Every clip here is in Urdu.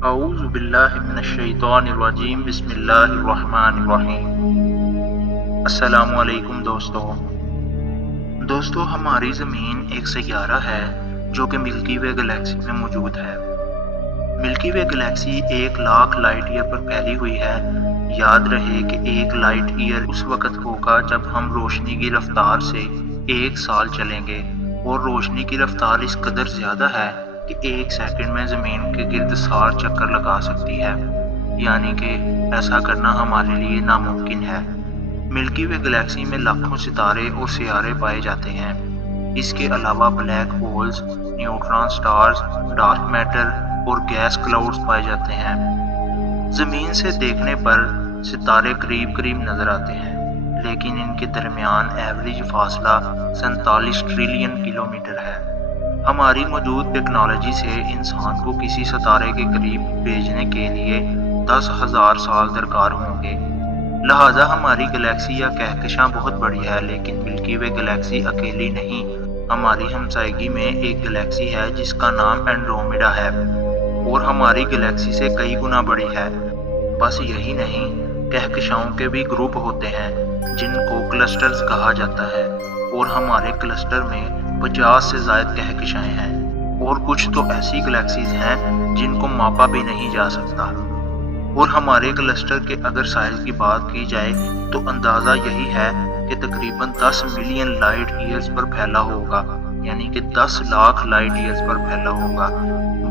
اعوذ باللہ من الشیطان الرجیم بسم اللہ الرحمن الرحیم۔ السلام علیکم دوستو ہماری زمین ایک سیارہ ہے جو کہ ملکی وے گلیکسی میں موجود ہے۔ ملکی وے گلیکسی 1,00,000 لائٹ ایئر پر پھیلی ہوئی ہے۔ یاد رہے کہ 1 لائٹ ایئر اس وقت ہوگا جب ہم روشنی کی رفتار سے 1 سال چلیں گے، اور روشنی کی رفتار اس قدر زیادہ ہے کہ 1 سیکنڈ میں زمین کے گرد 60 چکر لگا سکتی ہے، یعنی کہ ایسا کرنا ہمارے لیے ناممکن ہے۔ ملکی وے گلیکسی میں لاکھوں ستارے اور سیارے پائے جاتے ہیں۔ اس کے علاوہ black holes, neutron stars, dark matter اور گیس کلاؤڈز پائے جاتے ہیں۔ زمین سے دیکھنے پر ستارے قریب قریب نظر آتے ہیں، لیکن ان کے درمیان ایوریج فاصلہ 47 ٹریلین کلومیٹر ہے۔ ہماری موجود ٹیکنالوجی سے انسان کو کسی ستارے کے قریب بھیجنے کے لیے 10,000 سال درکار ہوں گے۔ لہٰذا ہماری گلیکسی یا کہکشاں بہت بڑی ہے، لیکن ملکی وے گلیکسی اکیلی نہیں۔ ہماری ہمسائیگی میں ایک گلیکسی ہے جس کا نام اینڈرومیڈا ہے، اور ہماری گلیکسی سے کئی گنا بڑی ہے۔ بس یہی نہیں، کہکشاؤں کے بھی گروپ ہوتے ہیں جن کو کلسٹرز کہا جاتا ہے، اور ہمارے کلسٹر میں 50 سے زائد کہکشائیں ہیں، اور کچھ تو ایسی گلیکسیز ہیں جن کو ماپا بھی نہیں جا سکتا۔ اور ہمارے کلسٹر کے اگر سائز کی بات کی جائے تو اندازہ یہی ہے کہ تقریباً 10 ملین لائٹ ایئرز پر پھیلا ہوگا، یعنی کہ 10 لاکھ لائٹ ایئرز پر پھیلا ہوگا۔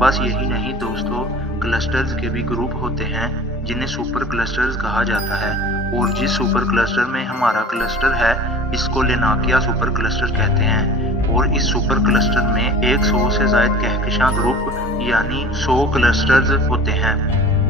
بس یہی نہیں دوستو، کلسٹرز کے بھی گروپ ہوتے ہیں جنہیں سپر کلسٹرز کہا جاتا ہے، اور جس سپر کلسٹر میں ہمارا کلسٹر ہے اس کو لیناکیا سپر کلسٹر کہتے ہیں، اور اس سپر کلسٹر میں 100 سے زائد کہکشاں گروپ یعنی 100 کلسٹرز ہوتے ہیں۔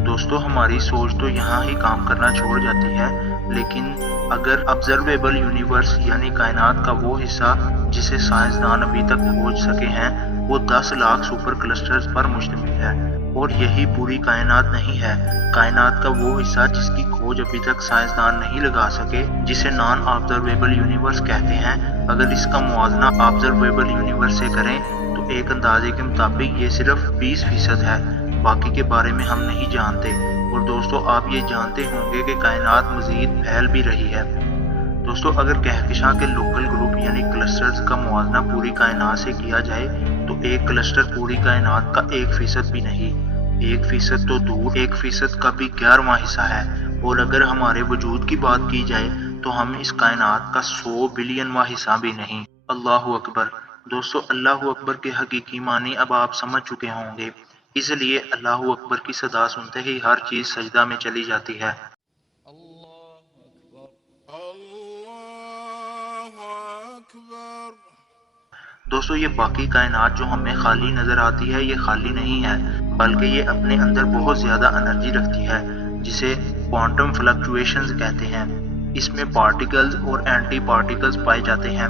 دوستو ہماری سوچ تو یہاں ہی کام کرنا چھوڑ جاتی ہے، لیکن اگر آبزرویبل یونیورس یعنی کائنات کا وہ حصہ جسے سائنسدان ابھی تک کھوج سکے ہیں وہ 10 لاکھ سپر کلسٹرز پر مشتمل ہے، اور یہی پوری کائنات نہیں ہے۔ کائنات کا وہ حصہ جس کی کھوج ابھی تک سائنسدان نہیں لگا سکے، جسے نان آبزرویبل یونیورس کہتے ہیں، اگر اس کا موازنہ آبزرویبل یونیورس سے کریں تو ایک اندازے کے مطابق یہ صرف 20% ہے، باقی کے بارے میں ہم نہیں جانتے۔ اور دوستو آپ یہ جانتے ہوں گے کہ کائنات مزید پھیل بھی رہی ہے۔ دوستو اگر کہکشاں کے لوکل گروپ یعنی کلسٹرز کا موازنہ پوری کائنات سے کیا جائے تو ایک کلسٹر پوری کائنات کا 1% بھی نہیں، 1% تو دور، 1% کا بھی 11واں حصہ ہے۔ اور اگر ہمارے وجود کی بات کی جائے تو ہم اس کائنات کا 100 بلینواں حصہ بھی نہیں۔ اللہ اکبر۔ دوستو اللہ اکبر کے حقیقی معنی اب آپ سمجھ چکے ہوں گے، اس لیے اللہ اکبر کی صدا سنتے ہی ہر چیز سجدہ میں چلی جاتی ہے۔ دوستو یہ باقی کائنات جو ہمیں خالی نظر آتی ہے یہ خالی نہیں ہے، بلکہ یہ اپنے اندر بہت زیادہ انرجی رکھتی ہے جسے کوانٹم فلکچویشنز کہتے ہیں۔ اس میں پارٹیکلز اور اینٹی پارٹیکلز پائے جاتے ہیں۔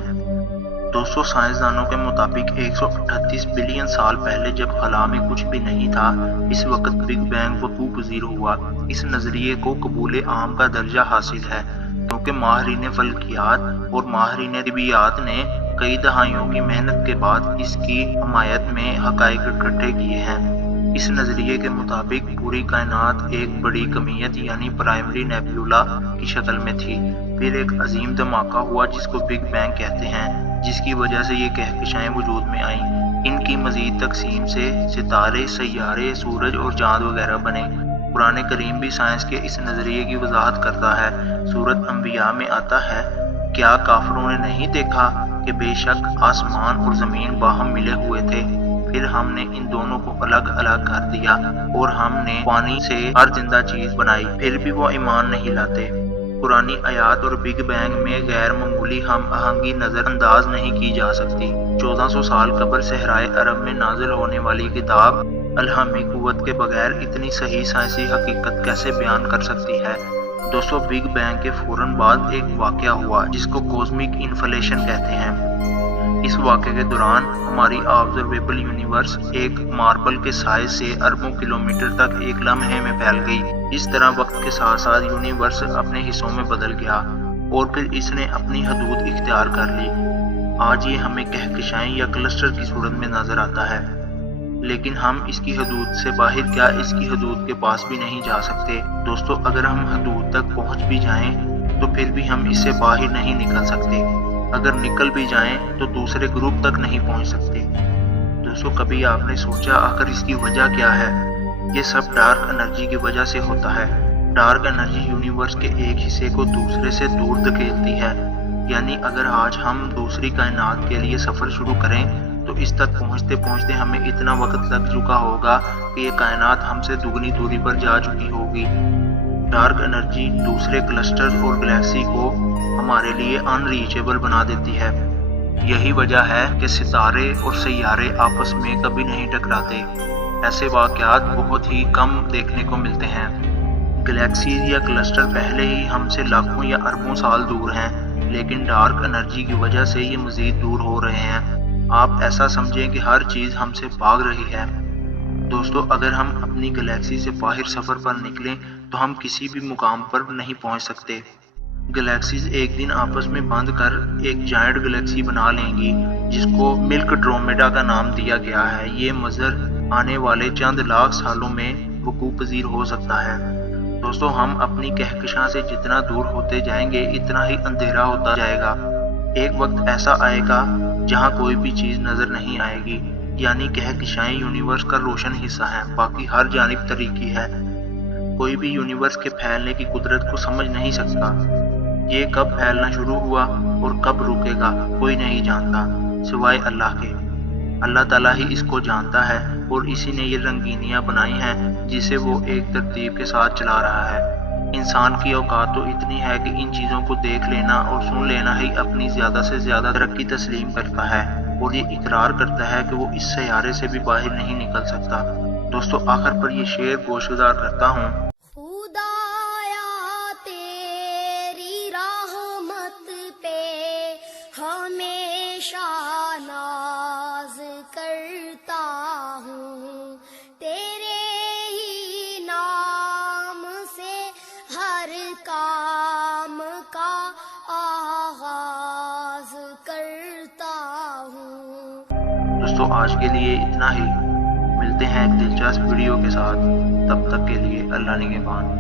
دوستو سائنسدانوں کے مطابق 138 بلین سال پہلے جب خلا میں کچھ بھی نہیں تھا، اس وقت بگ بینگ وقوع پذیر ہوا۔ اس نظریے کو قبول عام کا درجہ حاصل ہے، کیونکہ ماہرین فلکیات اور ماہرین طبیعیات نے کئی دہائیوں کی محنت کے بعد اس کی حمایت میں حقائق اکٹھے کیے ہیں۔ اس نظریے کے مطابق پوری کائنات ایک بڑی کمیت یعنی پرائمری نیبیولا کی شکل میں تھی، پھر ایک عظیم دھماکہ ہوا جس کو بگ بینگ کہتے ہیں، جس کی وجہ سے یہ کہکشائیں وجود میں آئیں۔ ان کی مزید تقسیم سے ستارے، سیارے، سورج اور چاند وغیرہ بنے۔ قرآن کریم بھی سائنس کے اس نظریے کی وضاحت کرتا ہے۔ سورۃ انبیاء میں آتا ہے، کیا کافروں نے نہیں دیکھا کہ بے شک آسمان اور زمین باہم ملے ہوئے تھے، پھر ہم نے ان دونوں کو الگ الگ کر دیا، اور ہم نے پانی سے ہر زندہ چیز بنائی، پھر بھی وہ ایمان نہیں لاتے۔ قرآنی آیات اور بگ بینگ میں غیر معمولی ہم آہنگی نظر انداز نہیں کی جا سکتی۔ 1400 سال قبل صحرائے عرب میں نازل ہونے والی کتاب الہامی قوت کے بغیر اتنی صحیح سائنسی حقیقت کیسے بیان کر سکتی ہے؟ دوستو بگ بینگ کے فوراً بعد ایک واقعہ ہوا جس کو کوزمک انفلیشن کہتے ہیں۔ اس واقعے کے دوران ہماری آبزرویبل یونیورس ایک ماربل کے سائز سے اربوں کلومیٹر تک ایک لمحے میں پھیل گئی۔ اس طرح وقت کے ساتھ ساتھ یونیورس اپنے حصوں میں بدل گیا، اور پھر اس نے اپنی حدود اختیار کر لی۔ آج یہ ہمیں کہکشائیں یا کلسٹر کی صورت میں نظر آتا ہے۔ لیکن ہم اس کی حدود سے باہر کیا اس کی حدود کے پاس بھی نہیں جا سکتے۔ دوستو اگر ہم حدود تک پہنچ بھی جائیں تو پھر بھی ہم اس سے باہر نہیں نکل سکتے، اگر نکل بھی جائیں تو دوسرے گروپ تک نہیں پہنچ سکتے۔ دوستو کبھی آپ نے سوچا آخر اس کی وجہ کیا ہے؟ یہ سب ڈارک انرجی کی وجہ سے ہوتا ہے۔ ڈارک انرجی یونیورس کے ایک حصے کو دوسرے سے دور دھکیلتی ہے، یعنی اگر آج ہم دوسری کائنات کے لیے سفر شروع کریں تو اس تک پہنچتے پہنچتے ہمیں اتنا وقت لگ چکا ہوگا کہ یہ کائنات ہم سے دگنی دوری پر جا چکی ہوگی۔ ڈارک انرجی دوسرے کلسٹر اور گلیکسی کو ہمارے لیے ان ریچیبل بنا دیتی ہے۔ یہی وجہ ہے کہ ستارے اور سیارے آپس میں کبھی نہیں ٹکراتے۔ ایسے واقعات بہت ہی کم دیکھنے کو ملتے ہیں۔ گلیکسی یا کلسٹر پہلے ہی ہم سے لاکھوں یا اربوں سال دور ہیں، لیکن ڈارک انرجی کی وجہ سے یہ مزید دور ہو رہے ہیں۔ آپ ایسا سمجھیں کہ ہر چیز ہم سے بھاگ رہی ہے۔ دوستو اگر ہم اپنی گلیکسی سے باہر سفر پر نکلیں تو ہم کسی بھی مقام پر نہیں پہنچ سکتے۔ گلیکسیز ایک دن آپس میں بند کر ایک جائنٹ گلیکسی بنا لیں گی جس کو ملک ڈرومیڈا کا نام دیا گیا ہے۔ یہ منظر آنے والے چند لاکھ سالوں میں وقوع پذیر ہو سکتا ہے۔ دوستو ہم اپنی کہکشاں سے جتنا دور ہوتے جائیں گے اتنا ہی اندھیرا ہوتا جائے گا۔ ایک وقت ایسا آئے گا جہاں کوئی بھی چیز نظر نہیں آئے گی، یعنی کہکشائیں یونیورس کا روشن حصہ ہیں، باقی ہر جانب تاریکی ہے۔ کوئی بھی یونیورس کے پھیلنے کی قدرت کو سمجھ نہیں سکتا۔ یہ کب پھیلنا شروع ہوا اور کب رکے گا کوئی نہیں جانتا سوائے اللہ کے۔ اللہ تعالیٰ ہی اس کو جانتا ہے اور اسی نے یہ رنگینیاں بنائی ہیں جسے وہ ایک ترتیب کے ساتھ چلا رہا ہے۔ انسان کی اوقات تو اتنی ہے کہ ان چیزوں کو دیکھ لینا اور سن لینا ہی اپنی زیادہ سے زیادہ ترقی تسلیم کرتا ہے اور یہ اقرار کرتا ہے کہ وہ اس سیارے سے بھی باہر نہیں نکل سکتا۔ دوستو آخر پر یہ شعر گوشگزار کرتا ہوں۔ خدایا تیری رحمت پہ ہمیشہ ناز کرتا ہوں، تیرے ہی نام سے ہر کام کا آغاز کرتا ہوں۔ دوستو آج کے لیے اتنا ہی، ملتے ہیں ایک دلچسپ ویڈیو کے ساتھ، تب تک کے لیے اللہ نگہبان۔